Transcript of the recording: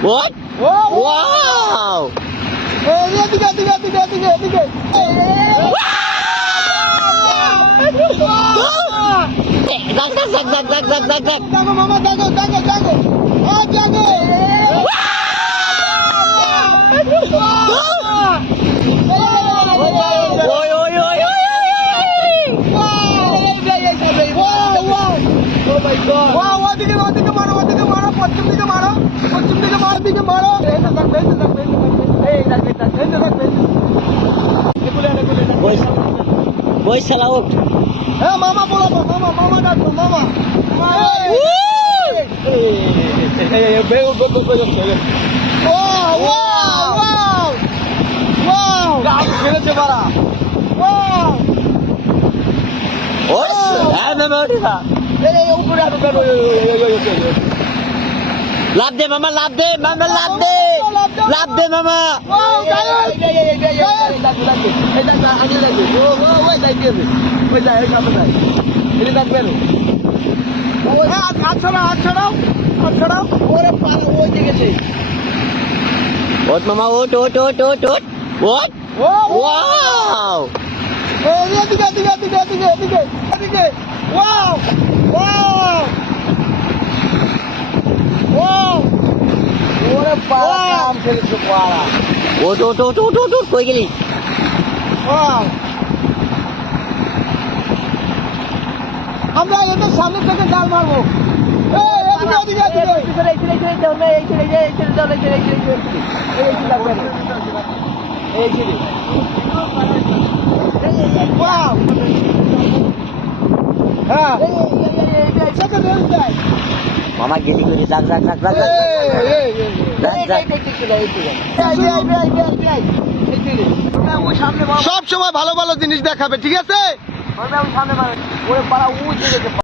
What? Wow! Zag. Dago mama, dago. Oh, dago. ওদিকে মারো পশ্চিম দিকে মারো Boy, sell out. হ্যাঁ মামা বলাবো মামা ডাকবো মামা খেলেছে মারা Lap de, mama, lap de, mama. হাত ছড়াও ওরে পালা ওই দিকে What, mama? What? What? Wow! এদিকে ওয়াও ওরে পালা কাম খেলেছে পালা What, কই গেলি? ওয়াও আমরা এদের সামনে থেকে জাল মারবো এদিকে ওয়াও হ্যাঁ Mama geli zag. সব সময় ভালো জিনিস দেখাবে ঠিক আছে সামনে ওরে পাড়া